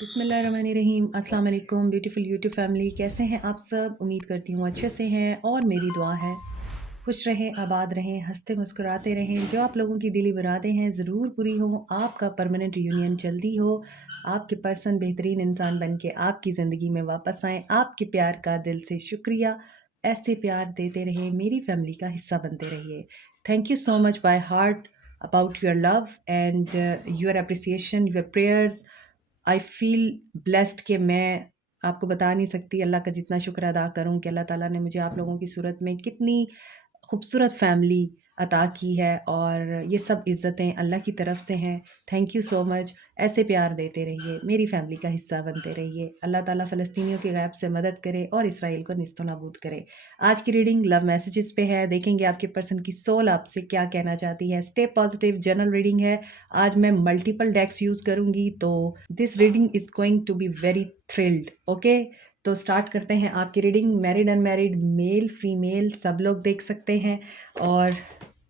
बिस्मिल्लाहिर्रहमानिर्रहीम। अस्सलाम वालेकुम ब्यूटीफुल यूट्यूब फैमिली, कैसे हैं आप सब? उम्मीद करती हूँ अच्छे से हैं और मेरी दुआ है खुश रहें, आबाद रहें, हंसते मुस्कुराते रहें। जो आप लोगों की दिली मुरादें हैं ज़रूर पूरी हों, आपका परमानेंट यूनियन जल्दी हो, आपके पर्सन बेहतरीन इंसान बन के आपकी ज़िंदगी में वापस आएँ। आपके प्यार का दिल से शुक्रिया। ऐसे प्यार देते रहें, मेरी फैमिली का हिस्सा बनते रहिए। Thank you so much by heart about your love and your appreciation, your prayers. I feel blessed कि मैं आपको बता नहीं सकती अल्लाह का जितना शुक्र अदा करूँ कि अल्लाह ताला ने मुझे आप लोगों की सूरत में कितनी खूबसूरत फैमिली अता की है और ये सब इज़्ज़तें अल्लाह की तरफ से हैं। Thank you so much. ऐसे प्यार देते रहिए, मेरी फैमिली का हिस्सा बनते रहिए। अल्लाह ताला फ़लस्तीनियों के गैब से मदद करे और इसराइल को निस्तो नाबूद करे। आज की रीडिंग लव मैसेजेस पे है। देखेंगे आपके पर्सन की सोल आपसे क्या कहना चाहती है। स्टे पॉजिटिव, जनरल रीडिंग है। आज मैं मल्टीपल डेक्स यूज़ करूँगी, तो this reading is going to be very thrilled. Okay, तो स्टार्ट करते हैं आपकी reading. Married unmarried, male female सब लोग देख सकते हैं और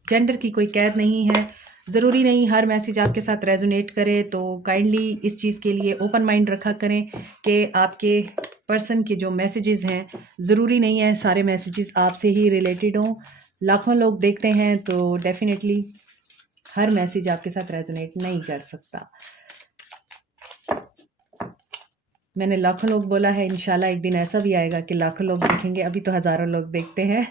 जेंडर की कोई कैद नहीं है। ज़रूरी नहीं हर मैसेज आपके साथ रेजोनेट करे, तो काइंडली इस चीज़ के लिए ओपन माइंड रखा करें कि आपके पर्सन के जो मैसेजेस हैं, ज़रूरी नहीं है सारे मैसेजेस आपसे ही रिलेटेड हों। लाखों लोग देखते हैं तो डेफिनेटली हर मैसेज आपके साथ रेजोनेट नहीं कर सकता। मैंने लाखों लोग बोला है, इंशाल्लाह एक दिन ऐसा भी आएगा कि लाखों लोग देखेंगे। अभी तो हज़ारों लोग देखते हैं,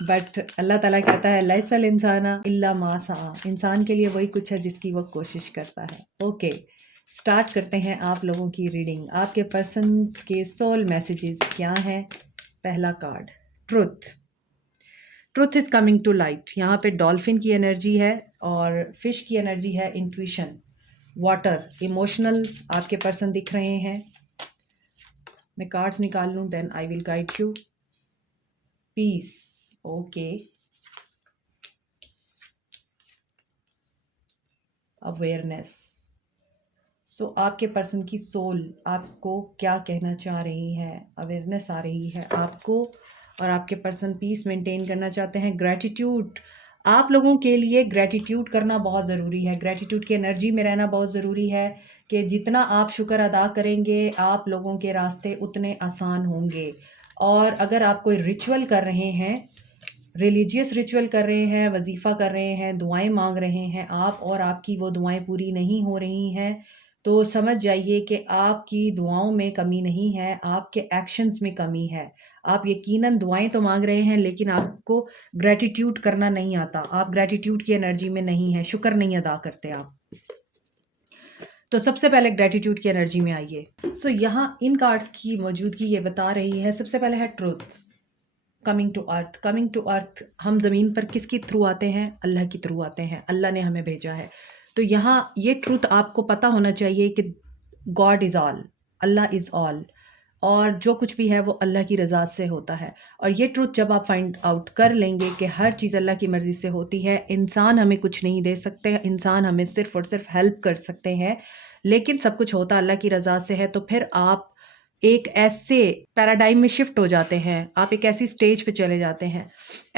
बट अल्लाह ताला कहता है लैसल इंसाना इल्ला मा सआ। इंसान के लिए वही कुछ है जिसकी वो कोशिश करता है। ओके, स्टार्ट करते हैं आप लोगों की रीडिंग। आपके पर्सन्स के सोल मैसेजेस क्या हैं? पहला card, truth. Truth is coming to light. यहाँ पे डॉल्फिन की एनर्जी है और फिश की एनर्जी है। इंट्यूशन, वाटर, इमोशनल आपके पर्सन दिख रहे हैं। मैं कार्ड्स निकाल लूँ, then I will guide you. Peace, okay. Awareness. So आपके पर्सन की सोल आपको क्या कहना चाह रही है? अवेयरनेस आ रही है आपको और आपके पर्सन पीस मेंटेन करना चाहते हैं। ग्रैटिट्यूड, आप लोगों के लिए ग्रैटिट्यूड करना बहुत ज़रूरी है। ग्रैटिट्यूड की एनर्जी में रहना बहुत ज़रूरी है कि जितना आप शुक्र अदा करेंगे आप लोगों के रास्ते उतने आसान होंगे। और अगर आप कोई रिचुअल कर रहे हैं, रिलीजियस रिचुअल कर रहे हैं, वजीफ़ा कर रहे हैं, दुआएं मांग रहे हैं आप और आपकी वो दुआएं पूरी नहीं हो रही हैं, तो समझ जाइए कि आपकी दुआओं में कमी नहीं है, आपके एक्शंस में कमी है। आप यकीनन दुआएं तो मांग रहे हैं लेकिन आपको ग्रैटिट्यूड करना नहीं आता। आप ग्रैटिट्यूड की एनर्जी में नहीं है, शुक्र नहीं अदा करते आप। तो सबसे पहले ग्रैटिट्यूड की एनर्जी में आइए। सो यहाँ इन कार्ड्स की मौजूदगी ये बता रही है, सबसे पहले है truth. Coming to earth, coming to earth, हम ज़मीन पर किसके थ्रू आते हैं? अल्लाह के थ्रू आते हैं। अल्लाह ने हमें भेजा है। तो यहाँ ये ट्रुथ आपको पता होना चाहिए कि God is all, Allah is all, और जो कुछ भी है वो अल्लाह की रज़ा से होता है। और ये ट्रुथ जब आप फाइंड आउट कर लेंगे कि हर चीज़ अल्लाह की मर्ज़ी से होती है, इंसान हमें कुछ नहीं दे सकते, इंसान हमें सिर्फ़ और सिर्फ़ हेल्प कर सकते हैं, लेकिन सब कुछ होता अल्लाह की रज़ा से है, तो फिर आप एक ऐसे पैराडाइम में शिफ्ट हो जाते हैं, आप एक ऐसी स्टेज पे चले जाते हैं,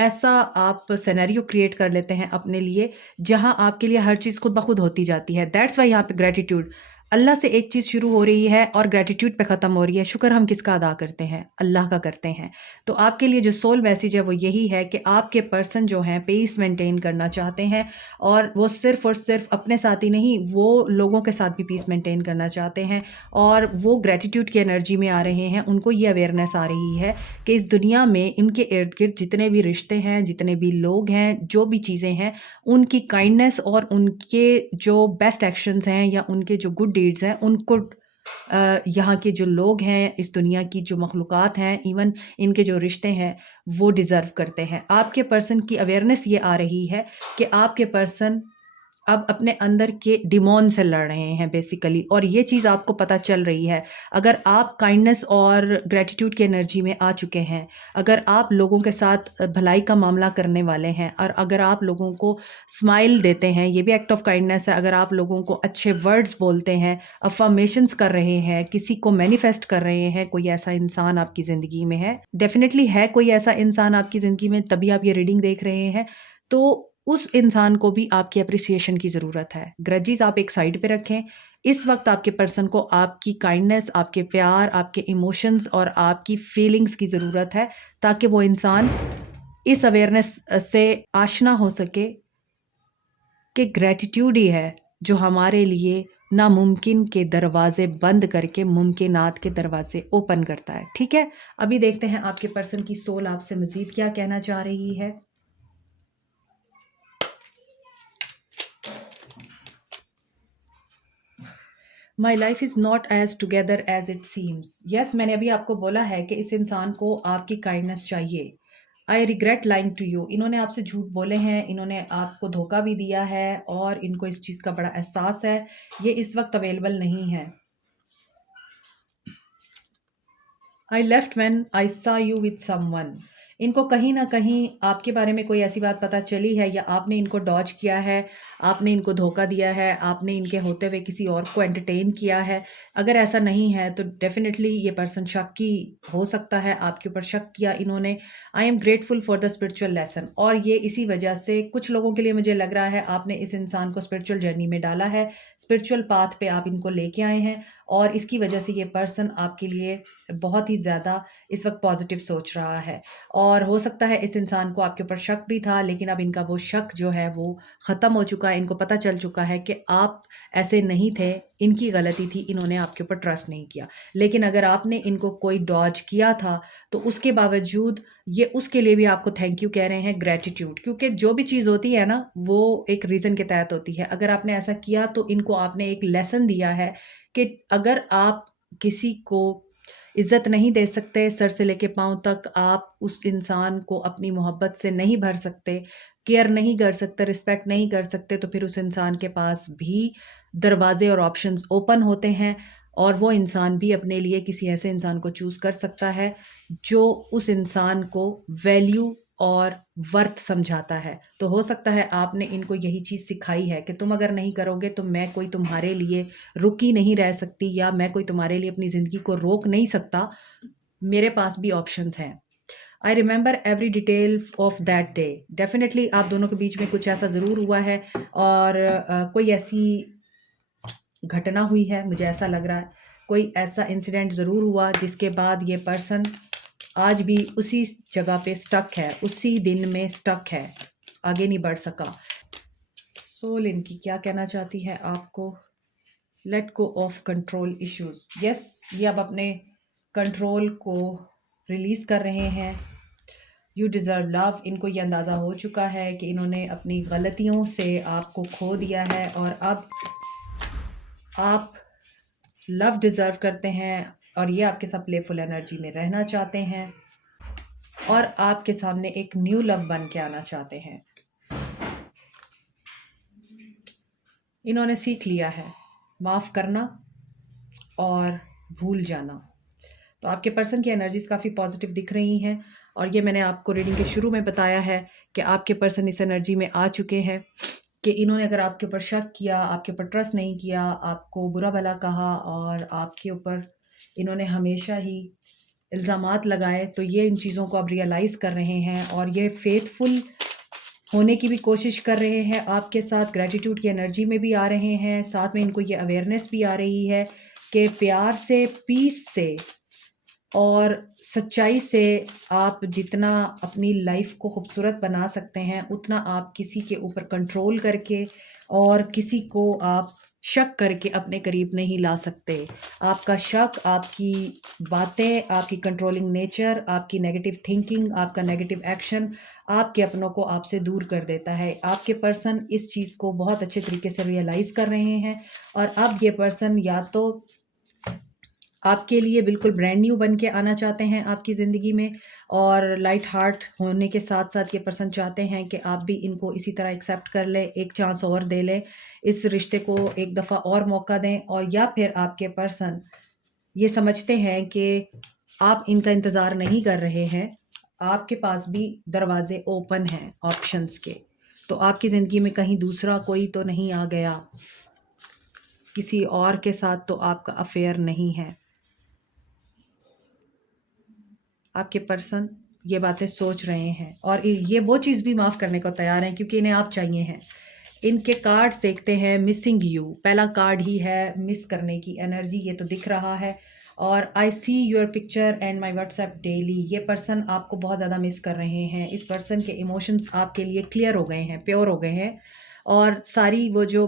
ऐसा आप सिनेरियो क्रिएट कर लेते हैं अपने लिए, जहाँ आपके लिए हर चीज़ खुद ब खुद होती जाती है। दैट्स वाई यहाँ पे ग्रैटिट्यूड, अल्लाह से एक चीज़ शुरू हो रही है और ग्रैटिट्यूड पे ख़त्म हो रही है। शुक्र हम किसका अदा करते हैं? अल्लाह का करते हैं। तो आपके लिए जो सोल मैसेज है वो यही है कि आपके पर्सन जो हैं पीस मेंटेन करना चाहते हैं, और वो सिर्फ़ और सिर्फ़ अपने साथ ही नहीं, वो लोगों के साथ भी पीस मेंटेन करना चाहते हैं, और वो ग्रैटिट्यूड की एनर्जी में आ रहे हैं। उनको ये अवेयरनेस आ रही है कि इस दुनिया में इनके इर्द-गिर्द जितने भी रिश्ते हैं, जितने भी लोग हैं, जो भी चीज़ें हैं, उनकी काइंडनेस और उनके जो बेस्ट एक्शंस हैं या उनके जो गुड डीड्स हैं, उनको यहाँ के जो लोग हैं, इस दुनिया की जो मखलूक़ात हैं, इवन इनके जो रिश्ते हैं, वो डिज़र्व करते हैं। आपके पर्सन की अवेयरनेस ये आ रही है कि आपके पर्सन अब अपने अंदर के डिमॉन से लड़ रहे हैं बेसिकली, और ये चीज़ आपको पता चल रही है। अगर आप काइंडनेस और ग्रैटिट्यूड की एनर्जी में आ चुके हैं, अगर आप लोगों के साथ भलाई का मामला करने वाले हैं, और अगर आप लोगों को स्माइल देते हैं, ये भी एक्ट ऑफ काइंडनेस है। अगर आप लोगों को अच्छे वर्ड्स बोलते हैं, अफ़र्मेशंस कर रहे हैं, किसी को मैनिफेस्ट कर रहे हैं, कोई ऐसा इंसान आपकी ज़िंदगी में है, डेफ़िनेटली है कोई ऐसा इंसान आपकी ज़िंदगी में, तभी आप ये रीडिंग देख रहे हैं। तो उस इंसान को भी आपकी अप्रिसिएशन की ज़रूरत है। ग्रजेस आप एक साइड पे रखें। इस वक़्त आपके पर्सन को आपकी काइंडनेस, आपके प्यार, आपके इमोशंस और आपकी फीलिंग्स की ज़रूरत है, ताकि वो इंसान इस अवेयरनेस से आशना हो सके कि ग्रैटिट्यूड ही है जो हमारे लिए नामुमकिन के दरवाजे बंद करके मुमकिनात के दरवाजे ओपन करता है। ठीक है, अभी देखते हैं आपके पर्सन की सोल आपसे मजीद क्या कहना चाह रही है। My life is not as together as it seems. Yes, मैंने अभी आपको बोला है कि इस इंसान को आपकी काइंडनेस चाहिए। I regret lying to you. इन्होंने आपसे झूठ बोले हैं, इन्होंने आपको धोखा भी दिया है और इनको इस चीज़ का बड़ा एहसास है। ये इस वक्त अवेलेबल नहीं है। आई लेफ्ट व्हेन आई सा यू विद समवन। इनको कहीं ना कहीं आपके बारे में कोई ऐसी बात पता चली है, या आपने इनको डॉज किया है, आपने इनको धोखा दिया है, आपने इनके होते हुए किसी और को एंटरटेन किया है। अगर ऐसा नहीं है तो डेफिनेटली ये पर्सन शक्की हो सकता है, आपके ऊपर शक किया इन्होंने। I am grateful for the spiritual lesson. और ये इसी वजह से कुछ लोगों के लिए मुझे लग रहा है आपने इस इंसान को स्पिरिचुअल जर्नी में डाला है, स्पिरिचुअल पाथ पे आप इनको लेके आए हैं, और इसकी वजह से ये पर्सन आपके लिए बहुत ही ज़्यादा इस वक्त पॉजिटिव सोच रहा है। और हो सकता है इस इंसान को आपके ऊपर शक भी था, लेकिन अब इनका वो शक जो है वो ख़त्म हो चुका है। इनको पता चल चुका है कि आप ऐसे नहीं थे, इनकी गलती थी, इन्होंने आपके ऊपर ट्रस्ट नहीं किया। लेकिन अगर आपने इनको कोई डॉज किया था तो उसके बावजूद ये उसके लिए भी आपको थैंक यू कह रहे हैं, ग्रेटिट्यूड। क्योंकि जो भी चीज़ होती है ना वो एक रीज़न के तहत होती है। अगर आपने ऐसा किया तो इनको आपने एक लेसन दिया है कि अगर आप किसी को इज़्ज़त नहीं दे सकते सर से लेके पाँव तक, आप उस इंसान को अपनी मोहब्बत से नहीं भर सकते, केयर नहीं कर सकते, रिस्पेक्ट नहीं कर सकते, तो फिर उस इंसान के पास भी दरवाज़े और ऑप्शंस ओपन होते हैं, और वो इंसान भी अपने लिए किसी ऐसे इंसान को चूज़ कर सकता है जो उस इंसान को वैल्यू और वर्थ समझाता है। तो हो सकता है आपने इनको यही चीज़ सिखाई है कि तुम अगर नहीं करोगे तो मैं कोई तुम्हारे लिए रुकी नहीं रह सकती, या मैं कोई तुम्हारे लिए अपनी ज़िंदगी को रोक नहीं सकता, मेरे पास भी ऑप्शंस हैं। I remember every detail of that day. Definitely आप दोनों के बीच में कुछ ऐसा ज़रूर हुआ है, और कोई ऐसी घटना हुई है, मुझे ऐसा लग रहा है कोई ऐसा इंसिडेंट ज़रूर हुआ जिसके बाद ये पर्सन आज भी उसी जगह पे स्टक है, उसी दिन में स्टक है, आगे नहीं बढ़ सका। सोल इनकी क्या कहना चाहती है आपको। Let go of control issues. Yes, ये अब अपने कंट्रोल को रिलीज़ कर रहे हैं। You deserve love. इनको ये अंदाज़ा हो चुका है कि इन्होंने अपनी गलतियों से आपको खो दिया है, और अब आप लव डिज़र्व करते हैं, और ये आपके साथ प्लेफुल एनर्जी में रहना चाहते हैं, और आपके सामने एक न्यू लव बन के आना चाहते हैं। इन्होंने सीख लिया है माफ़ करना और भूल जाना। तो आपके पर्सन की एनर्जीज काफ़ी पॉजिटिव दिख रही हैं, और ये मैंने आपको रीडिंग के शुरू में बताया है कि आपके पर्सन इस एनर्जी में आ चुके हैं कि इन्होंने अगर आपके ऊपर शक किया, आपके ऊपर ट्रस्ट नहीं किया, आपको बुरा भला कहा, और आपके ऊपर इन्होंने हमेशा ही इल्ज़ामात लगाए, तो ये इन चीज़ों को अब रियलाइज़ कर रहे हैं, और ये फेथफुल होने की भी कोशिश कर रहे हैं आपके साथ। ग्रैटिट्यूड की एनर्जी में भी आ रहे हैं, साथ में इनको ये अवेयरनेस भी आ रही है कि प्यार से, पीस से और सच्चाई से आप जितना अपनी लाइफ को खूबसूरत बना सकते हैं, उतना आप किसी के ऊपर कंट्रोल करके और किसी को आप शक करके अपने करीब नहीं ला सकते। आपका शक, आपकी बातें, आपकी कंट्रोलिंग नेचर, आपकी नेगेटिव थिंकिंग, आपका नेगेटिव एक्शन आपके अपनों को आपसे दूर कर देता है। आपके पर्सन इस चीज़ को बहुत अच्छे तरीके से रियलाइज़ कर रहे हैं, और अब ये पर्सन या तो आपके लिए बिल्कुल ब्रांड न्यू बन के आना चाहते हैं आपकी ज़िंदगी में, और लाइट हार्ट होने के साथ साथ ये पर्सन चाहते हैं कि आप भी इनको इसी तरह एक्सेप्ट कर लें, एक चांस और दे लें, इस रिश्ते को एक दफ़ा और मौका दें। और या फिर आपके पर्सन ये समझते हैं कि आप इनका इंतज़ार नहीं कर रहे हैं, आपके पास भी दरवाजे ओपन हैं ऑप्शंस के। तो आपकी ज़िंदगी में कहीं दूसरा कोई तो नहीं आ गया, किसी और के साथ तो आपका अफेयर नहीं है। आपके पर्सन ये बातें सोच रहे हैं और ये वो चीज़ भी माफ़ करने को तैयार हैं क्योंकि इन्हें आप चाहिए हैं। इनके कार्ड्स देखते हैं, मिसिंग यू पहला कार्ड ही है, मिस करने की एनर्जी, ये तो दिख रहा है। और I see your picture and my WhatsApp daily, ये पर्सन आपको बहुत ज़्यादा मिस कर रहे हैं। इस पर्सन के इमोशंस आपके लिए क्लियर हो गए हैं, प्योर हो गए हैं, और सारी वो जो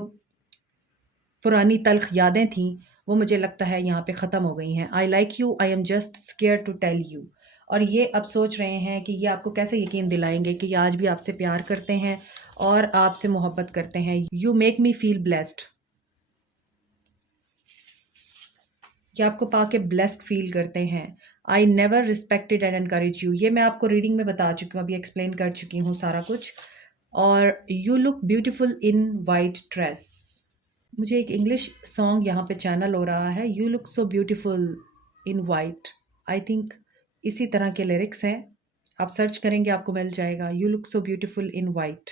पुरानी तल्ख यादें थीं वो मुझे लगता है यहाँ पे ख़त्म हो गई हैं। I like you, I am just scare to tell you. और ये अब सोच रहे हैं कि ये आपको कैसे यकीन दिलाएंगे कि ये आज भी आपसे प्यार करते हैं और आपसे मोहब्बत करते हैं। You make me feel blessed, ये आपको पाके ब्लेस्ड फील करते हैं। I never respected and encourage you, ये मैं आपको रीडिंग में बता चुकी हूँ, अभी एक्सप्लेन कर चुकी हूँ सारा कुछ। और you look beautiful in white dress, मुझे एक इंग्लिश सॉन्ग यहाँ पे चैनल हो रहा है, you look so beautiful in white. I think इसी तरह के लिरिक्स हैं, आप सर्च करेंगे आपको मिल जाएगा। You look so beautiful in white,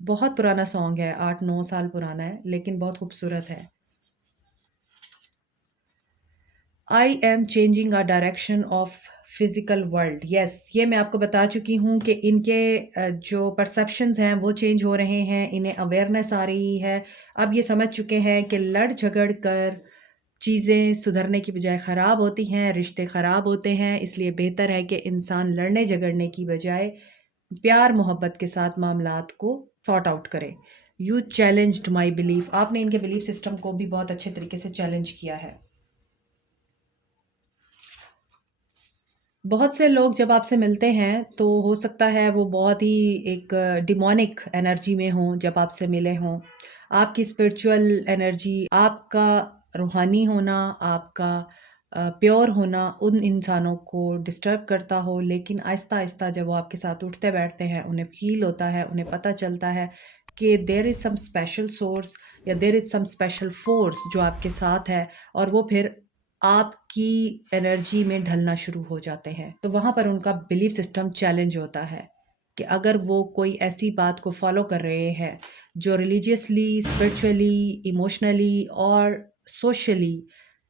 बहुत पुराना सॉन्ग है, 8-9 साल पुराना है, लेकिन बहुत खूबसूरत है। I am changing a direction of physical world, yes ये मैं आपको बता चुकी हूँ कि इनके जो परसेप्शंस हैं वो चेंज हो रहे हैं, इन्हें अवेयरनेस आ रही है। अब ये समझ चुके हैं कि लड़ झगड़ कर चीज़ें सुधरने की बजाय ख़राब होती हैं, रिश्ते ख़राब होते हैं, इसलिए बेहतर है कि इंसान लड़ने झगड़ने की बजाय प्यार मोहब्बत के साथ मामलात को सॉर्ट आउट करे। यू चैलेंज्ड माई बिलीफ, आपने इनके बिलीफ सिस्टम को भी बहुत अच्छे तरीके से चैलेंज किया है। बहुत से लोग जब आपसे मिलते हैं तो हो सकता है वो बहुत ही एक डिमोनिक एनर्जी में हों, जब आपसे मिले हों। आपकी स्पिरिचुअल एनर्जी, आपका रूहानी होना, आपका प्योर होना उन इंसानों को डिस्टर्ब करता हो, लेकिन आहिस्ता-आहिस्ता जब वो आपके साथ उठते बैठते हैं, उन्हें फ़ील होता है, उन्हें पता चलता है कि there is some special source या there is some special force जो आपके साथ है, और वो फिर आपकी एनर्जी में ढलना शुरू हो जाते हैं। तो वहाँ पर उनका बिलीफ सिस्टम चैलेंज होता है कि अगर वो कोई ऐसी बात को फ़ॉलो कर रहे हैं जो रिलीजियसली, स्पिरिचुअली, इमोशनली और सोशली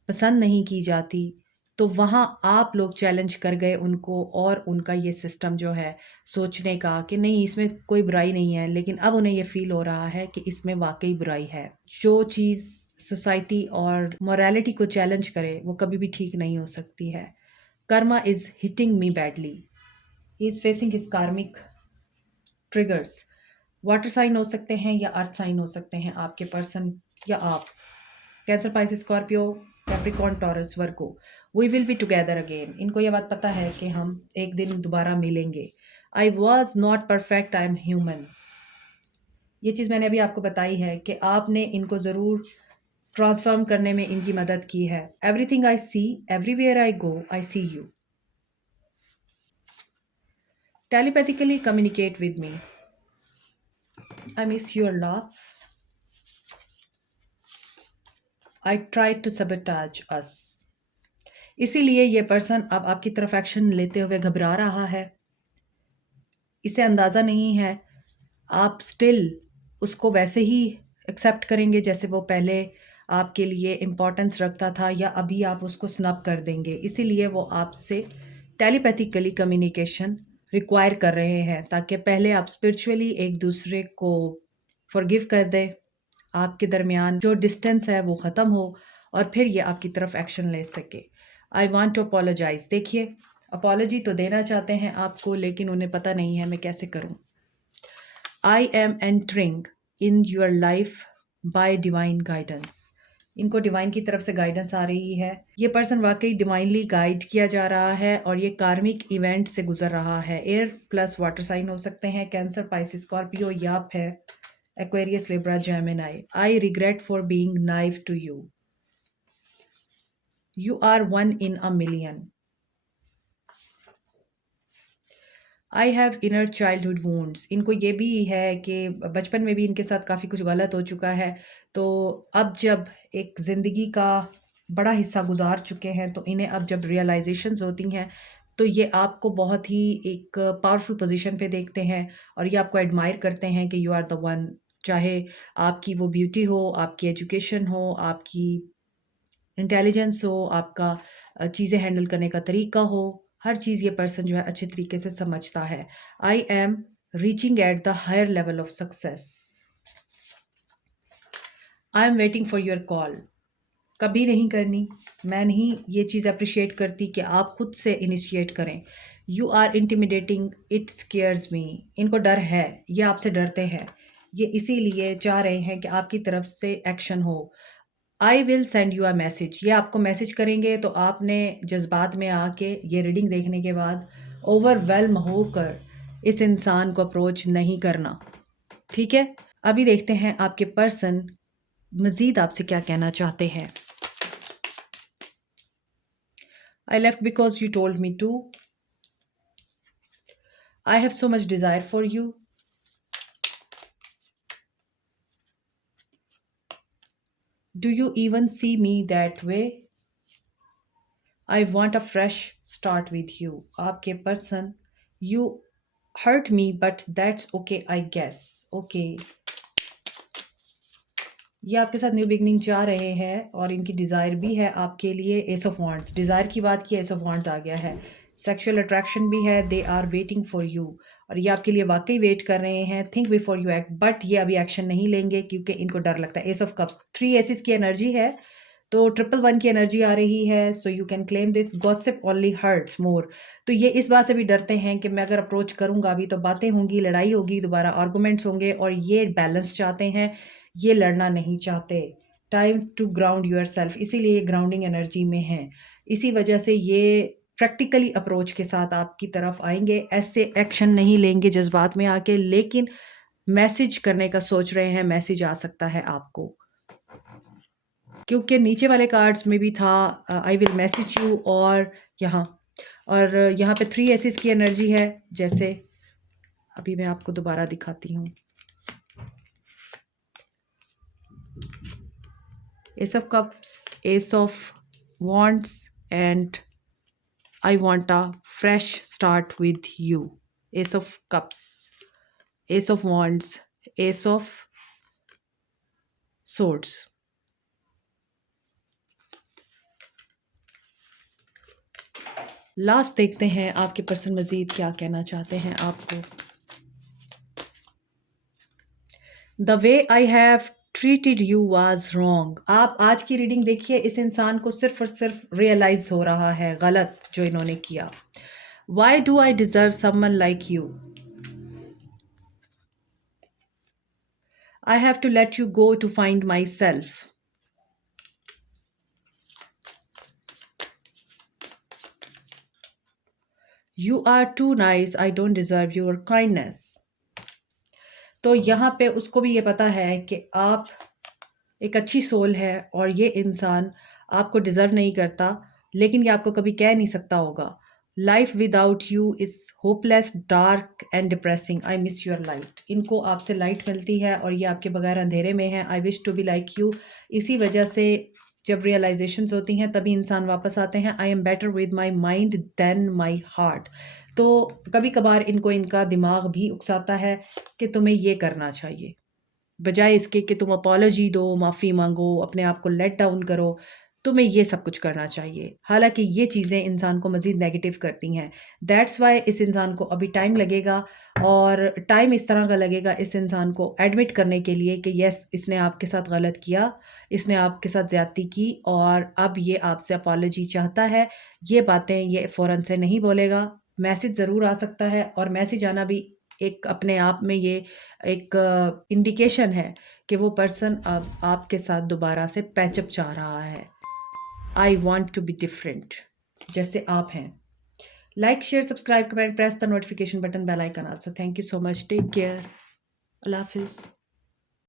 पसंद नहीं की जाती, तो वहाँ आप लोग चैलेंज कर गए उनको, और उनका ये सिस्टम जो है सोचने का कि नहीं इसमें कोई बुराई नहीं है, लेकिन अब उन्हें ये फ़ील हो रहा है कि इसमें वाक़ई बुराई है। जो चीज़ सोसाइटी और मोरालिटी को चैलेंज करे वो कभी भी ठीक नहीं हो सकती है। Karma is hitting me badly, he is facing his karmic triggers. Water sign हो सकते हैं या अर्थ साइन हो सकते हैं आपके पर्सन या आप। Cancer, Pisces, Scorpio, Capricorn, Taurus, Virgo. We will be together again, इनको ये बात पता है कि हम एक दिन दोबारा मिलेंगे। I was not perfect, I am human, ये चीज़ मैंने अभी आपको बताई है कि आपने इनको ज़रूर ट्रांसफॉर्म करने में इनकी मदद की है। Everything I see, everywhere I go, I see you. Telepathically communicate with me, I miss your laugh, I try to sabotage us. इसीलिए ये पर्सन अब आपकी तरफ एक्शन लेते हुए घबरा रहा है, इसे अंदाज़ा नहीं है आप स्टिल उसको वैसे ही एक्सेप्ट करेंगे जैसे वो पहले आपके लिए इम्पोर्टेंस रखता था, या अभी आप उसको स्नब कर देंगे। इसीलिए वो आपसे टेलीपैथिकली कम्युनिकेशन रिक्वायर कर रहे हैं, ताकि पहले आप स्पिरिचुअली एक दूसरे को फॉरगिव कर दें, आपके दरमियान जो डिस्टेंस है वो ख़त्म हो, और फिर ये आपकी तरफ एक्शन ले सके। आई वॉन्ट टू अपोलोजाइज़, देखिए अपॉलोजी तो देना चाहते हैं आपको, लेकिन उन्हें पता नहीं है मैं कैसे करूँ। I am entering in your life by divine guidance, इनको डिवाइन की तरफ से गाइडेंस आ रही है। ये पर्सन वाकई डिवाइनली गाइड किया जा रहा है और ये कार्मिक इवेंट से गुजर रहा है। एयर प्लस वाटर साइन हो सकते हैं, कैंसर, पाइसिस, स्कॉर्पियो, या फिर Aquarius, Libra, Gemini. I regret for being naive to you, you are one in a million. I have inner childhood wounds, इनको ये भी है कि बचपन में भी इनके साथ काफ़ी कुछ गलत हो चुका है, तो अब जब एक ज़िंदगी का बड़ा हिस्सा गुजार चुके हैं, तो इन्हें अब जब रियलाइजेशंस होती हैं, तो ये आपको बहुत ही एक पावरफुल पोजीशन पे देखते हैं, और ये आपको एडमायर करते हैं कि यू आर द वन। चाहे आपकी वो ब्यूटी हो, आपकी एजुकेशन हो, आपकी इंटेलिजेंस हो, आपका चीज़ें हैंडल करने का तरीका हो, हर चीज़ ये पर्सन जो है अच्छे तरीके से समझता है। I am reaching at the higher level of success. I am waiting for your call. कभी नहीं करनी, मैं नहीं ये चीज़ अप्रिशिएट करती कि आप खुद से इनिशिएट करें। You are intimidating, it scares me. इनको डर है, ये आपसे डरते हैं, ये इसीलिए चाह रहे हैं कि आपकी तरफ से एक्शन हो। I will send you a message, ये आपको मैसेज करेंगे तो आपने जज्बात में आके ये रीडिंग देखने के बाद ओवरवेल्म होकर इस इंसान को अप्रोच नहीं करना, ठीक है। अभी देखते हैं आपके पर्सन मज़ीद आपसे क्या कहना चाहते हैं। I left because you told me to. I have so much desire for you. Do you even see me that way? I want a fresh start with you. आपके person, you hurt me, but that's okay, I guess. Okay. ये आपके साथ new beginning चाह रहे हैं और इनकी desire भी है आपके लिए। एस ऑफ वॉन्ड्स, डिज़ायर की बात की, एस ऑफ वॉन्ड्स आ गया है। सेक्सुअल अट्रैक्शन भी है। They are waiting for you, और ये आपके लिए वाकई वेट कर रहे हैं। Think before you act, but ये अभी एक्शन नहीं लेंगे क्योंकि इनको डर लगता है। एस ऑफ कप्स, 3 एसिस की एनर्जी है, तो 111 की एनर्जी आ रही है। So you can claim this, gossip only hurts more. तो ये इस बात से भी डरते हैं कि मैं अगर अप्रोच करूंगा अभी तो बातें होंगी, लड़ाई होगी, दोबारा आर्गूमेंट्स होंगे, और ये बैलेंस चाहते हैं, ये लड़ना नहीं चाहते। Time to ground yourself, इसीलिए ये ग्राउंडिंग एनर्जी में है। इसी वजह से ये प्रैक्टिकली अप्रोच के साथ आपकी तरफ आएंगे, ऐसे एक्शन नहीं लेंगे जज्बात में आके, लेकिन मैसेज करने का सोच रहे हैं। मैसेज आ सकता है आपको, क्योंकि नीचे वाले कार्ड्स में भी था आई विल मैसेज यू, और यहाँ पे 3 एसिस की एनर्जी है। जैसे अभी मैं आपको दोबारा दिखाती हूँ। Ace of Cups, Ace of Wands, and I want a fresh start with you. Ace of Cups, Ace of Wands, Ace of Swords. Last देखते हैं आपके पर्सन मजीद क्या कहना चाहते हैं आपको। The way I have treated you was wrong. आप आज की रीडिंग देखिए, इस इंसान को सिर्फ और सिर्फ रियलाइज हो रहा है गलत जो इन्होंने किया। Why do I deserve someone like you? I have to let you go to find myself. You are too nice, I don't deserve your kindness. तो यहाँ पे उसको भी ये पता है कि आप एक अच्छी सोल है और ये इंसान आपको डिज़र्व नहीं करता, लेकिन ये आपको कभी कह नहीं सकता होगा। Life without you is hopeless, dark and depressing, I miss your light. इनको आपसे लाइट मिलती है और ये आपके बगैर अंधेरे में है। I wish to be like you. इसी वजह से जब रियलाइजेशंस होती हैं तभी इंसान वापस आते हैं। I am better with my mind than my heart. तो कभी कभार इनको इनका दिमाग भी उकसाता है कि तुम्हें ये करना चाहिए, बजाय इसके कि तुम अपॉलॉजी दो, माफ़ी मांगो, अपने आप को लेट डाउन करो, तुम्हें ये सब कुछ करना चाहिए। हालांकि ये चीज़ें इंसान को मज़ीद नेगेटिव करती हैं। दैट्स वाई इस इंसान को अभी टाइम लगेगा, और टाइम इस तरह का लगेगा इस इंसान को एडमिट करने के लिए कि यस, इसने आपके साथ गलत किया, इसने आपके साथ ज़्यादती की, और अब ये आपसे अपॉलॉजी चाहता है। ये बातें ये फ़ौरन से नहीं बोलेगा। मैसेज ज़रूर आ सकता है, और मैसेज आना भी एक अपने आप में ये एक इंडिकेशन है कि वो पर्सन अब आपके साथ दोबारा से पैचअप चाह रहा है। I want to be different, जैसे आप हैं। Like, share, subscribe, comment, press the notification button, bell icon also. Thank you so much, take care, अल्लाह हाफिज़।